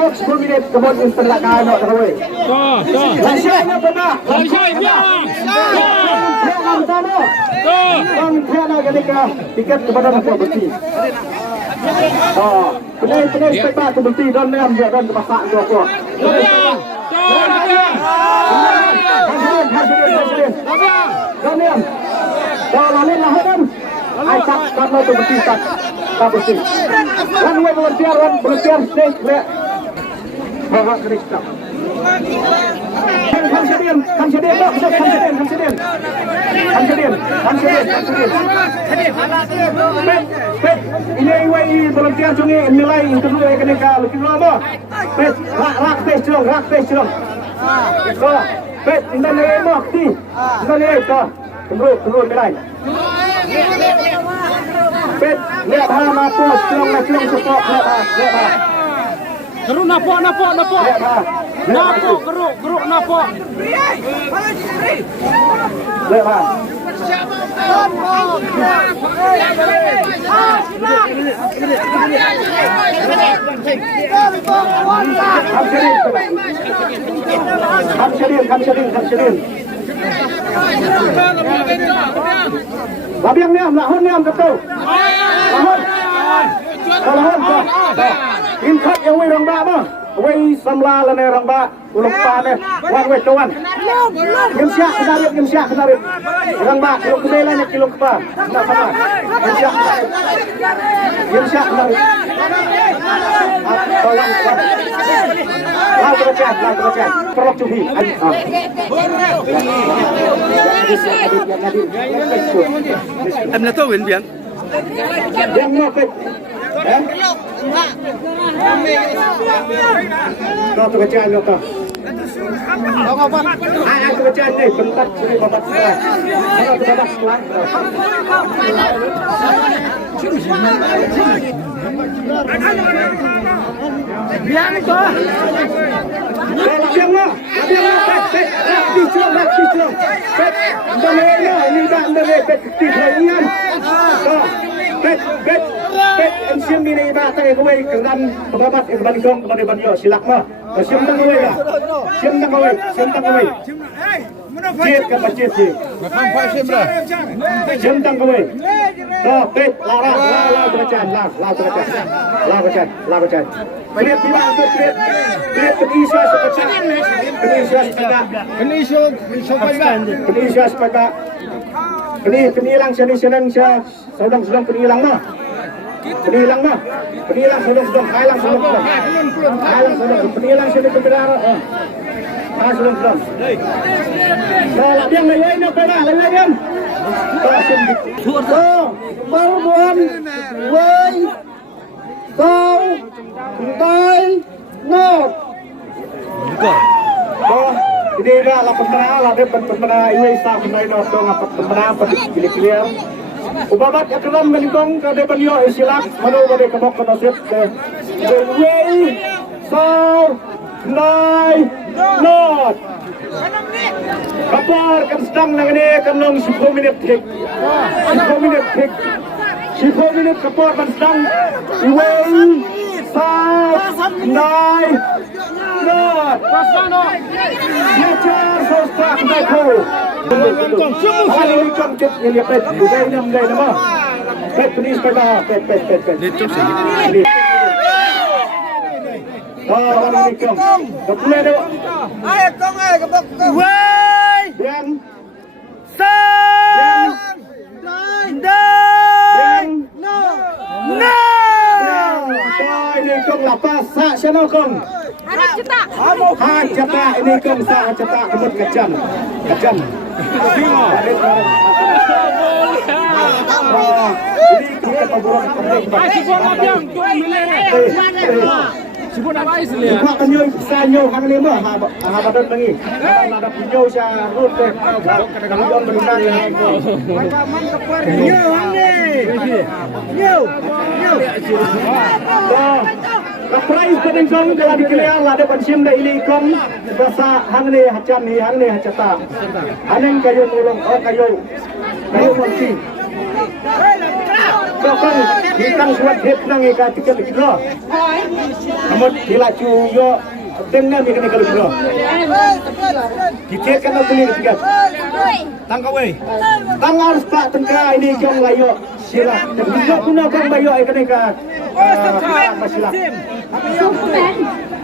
Fox 10 minit kemudian setelah kaya nak terus. Lansianya benar. Lansianya. Yang pertama. Bang Tiana ketika tiket kepada Nampok Besi. Penai spektakel Besi dan Niam dia dan kepasak dua kuat. Daniel. Kalau ni lahan, aisyah karena tu Besi tak Besi. Wan volunteer stage le. Bawa Krista. Kan sedih. Ini IWI volunteer sungi nilai interview ketika lukin lama. Pet rak page. Pet indah ni mak ti. Indah ni ka. Tunggu nilai. Pet lihat hama pos celong support lihat. Geruk napok. Napok geruk napok. Lihat. Kamshirin. Labiang niam, lahon niam kau. Lahon. Inkat yang wei rang ba mah. Wei samla lane rang ba. Ulung pa ne. Wan wei kawan. Ngim syak kenarit. Rang ba kilo kebela ne kilo kepa. Tak sama. Ngim syak kenarit. Tolong. Lau terbaca. Perlok cubi. Em là tôi huyện biển. Yang mau ke? Kau terbaca ni kau. Ai terbaca ni bentar sini babat sekolah. Kalau terbaca sekolah. Biar ni kau. Biar lah. Di celong. Ini dah pet tihayan. Bet. Siam ni ibarat saya kau keran pejabat Iban Banyo silak mah. Siam tang kau lah. Siam tang kau. Jet ke macet je. Siam tang kau. Bet lara berjalan. Lihat tiba tu lihat Indonesia sepeda. Indonesia sepeda. Penilang sedang penilang mah. Penilang sedang hilang penilang sedang berdarah. Sedang. Kalau dia lelai nak pernah lelai kan? Perbuan, wei, kau, tay, not. Ini adalah pembenar ini sah pembenar dong apa pembenar pilih. Ubabat akan menikung kada banyo isilak mano kada kabok nasib wei, kau, tay, not. Kapar kan sedang nangani kan long 10 minit tik. 10 minit kapar kan sedang wei, nai, not. Biar sostak mereka. Hari ini kongcet ini pet, bukan nama. Pet penis pada pet. Itu sih. Hari ini kong. Kemudian ada. Ayo kong kebok. Wei. Yang. Ini kong lapas sak channel kong. Hajata ini kong sak hajata kemud kejam. Ini kita pemburuan Sibuk nak ais dia. Sibuk penyu sanyo hang lima habadat lagi. Ada penyu sa rut teh. Kadang-kadang berundang yang itu. Mantap penyu hang ni. Penyu. Kaprais penengkong telah dikeliang ada pensim dah ili kong bahasa hang ni hacata. Aneng kayu mulung kayu. Kayu mesti. ก็kan ditang suat hit nang ika tiket gitu. Namun dilaju yo dengan ikan ikan gitu. Tiket kan beli tiket. Tangkap weh. Tangan tak tengah ini jom layo sila. Juga guna bang bayo ikan ikan. Masalah.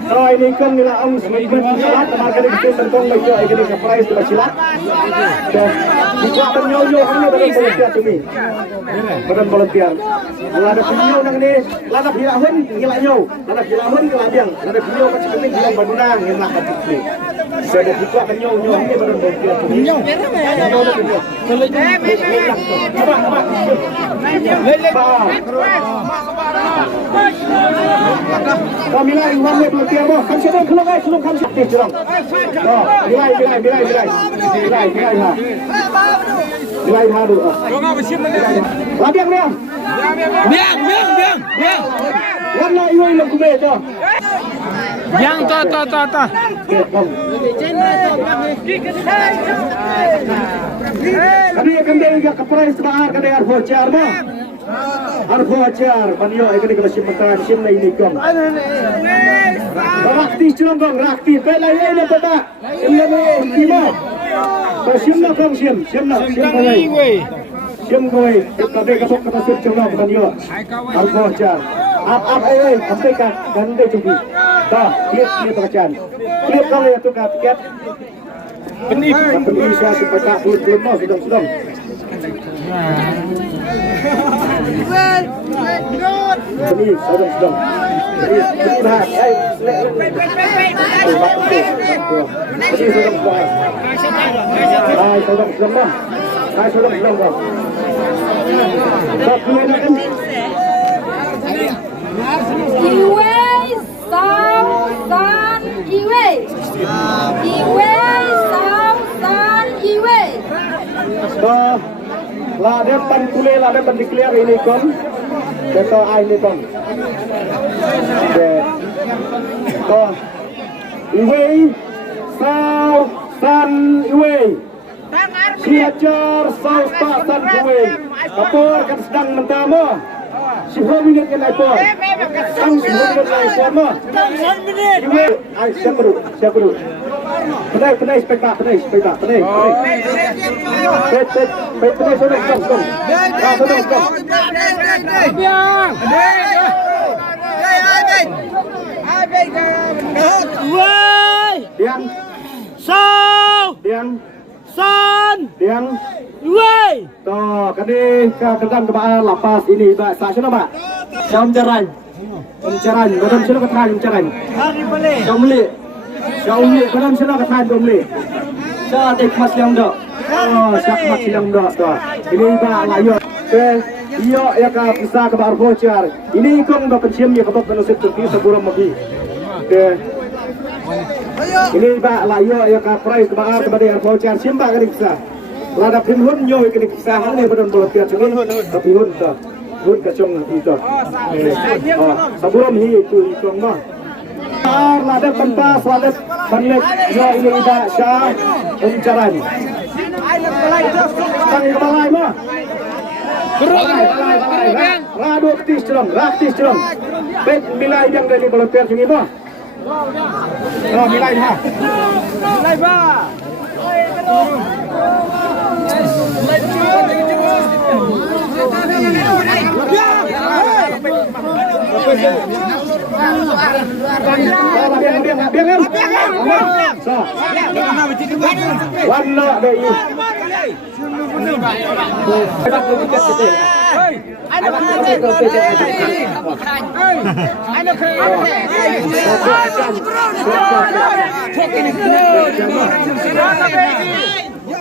Kalau ini kan nila ang sebagian salat tenaga di sini tentang bayo ikan ikan price masalah. Juga penyoyo hanya dalam volunteer kami. Badan volunteer. Kalau ada video nang ni, lada hilahun ngilanyo, lada hilahun keladiang, lada video macam ni hilang badunang yang nak kecil. Saya juga penyoyo hanya badan volunteer kami. Kami lah iwan ni volunteer mo. Kan siapa keluar guys, belum kan siapa jerang. Oh, bilai ha. Bilai ha dulu. Ladiang dia. Biang. Warna iwan yang kume tu. Biang ta. Kami akan dia kaprai sebahar kami arbo jar mo. Arbo jar, banyo ikan ikan sim makan sim lagi ni kong. Rakti curang kong, rakti. Pela ini pada. Sim lagi lima. Sim nak kong sim kawai. Sim kawai. Kami kapok kata sim curang banyo. Arbo jar. Up sampai kan dia cuci. Dah, klip pekerjaan. Klip kalau yang tu kat tiket. Benih saya supaya belum mau sedang. Benih sedang. Benih dah. La depan kule la depan declare ini kon beto ai ni kon to iwe sao san iwe siajar sao san iwe kapor kan sedang mentamo 10 minit kan apor kan 10 minit lagi sama iwe ai siapa dulu Penai spektak. Penai sudah kom. Biang. Toh, kadi kedan kebaan lapas ini, Pak. Saksana, Pak. Jam jaran. Badan sila katahan jam jaran. Jam beli. Badan sila katahan jam beli. Sa adik mas yang dah. Oh, siap mas yang dah. Toh, ini Pak layo. Iyo ya ka bisa ke bar voucher. Ini kong ba pencium ya kabak penusip tuki seburang magi. Ini Pak layo ya ka price ke bar kepada yang voucher simba ka bisa. Lada pinhun nyo ka bisa hang ni badan bolot ya cungin tapi hun ta. Hun ka chung itu. Oh, seburang hi itu ikong ba. Lada tempat lada panik yo ini ida syah pencaran. Tang balai mah. Raktis cerong. Bet milai yang dari volunteer sini bah. Oh milai ha. Milai bah. Biang. So. Warna deh.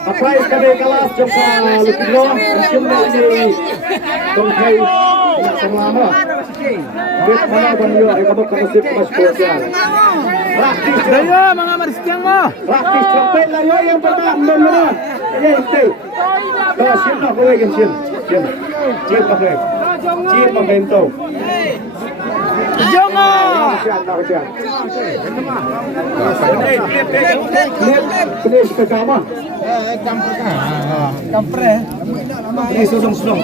Apa yang kami kelas jumpa Lukino jumpa di Tongkai nak selama bet mana banyo ay kabok kasip mas sosial praktis dayo mga marisyang mo praktis trompet layo yang pertama mana ya itu siap nak boleh kan siap pa boleh siap pagento Jangan. Ini suka apa? Kampret. Ini susung-susung.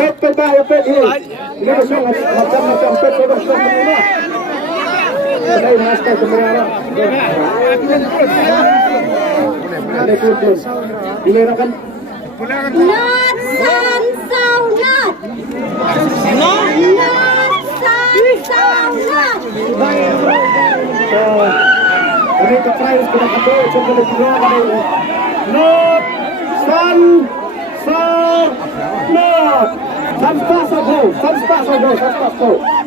Pet ya pet ini. Ini susung macam pet susung ini. Ini masker kamera. Ada kursus. Ini kan Not san sao not. Not san sao not. Ini keterangan sudah ada coba dijual ada. Not san not. San pasogo.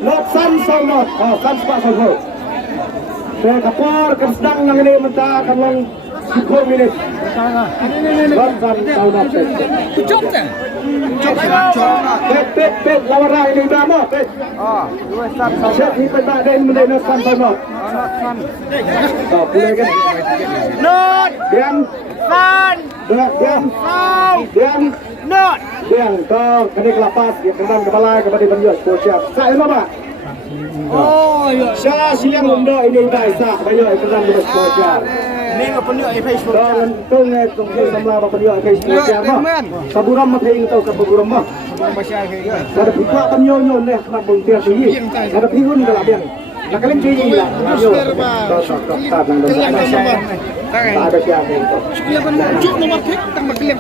Not san not. San pasogo. Saya kapor kesedang yang ini mentah kan 10 minit. Not san not. Cop tak? Pet lawan ini dah mau pet. Saya ini dah ada yang mengenai not san not. Tak boleh kan? Not. Diam. Fan. Diam. Sao. Diam. Not. Diam. Kau kena kelapas. Dia kendang kepala kepada penjual. Siap. Saya apa? Oh, ya. Saya siang untuk ini dah sah. Bayar kendang kepada siap. Ni apa ni Facebook? Dan tung samla apa penjual Facebook siap. Saburam matai itu keburam mah. Ada buka penjual ni nak bungkir sini. Ada pihun kalau dia. Nak kalian cuci lah. Tak ada siapa itu. Dia pun cuk nomor klik tang berkelip.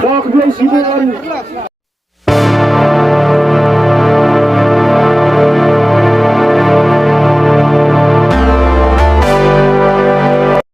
Dah kedua sibuk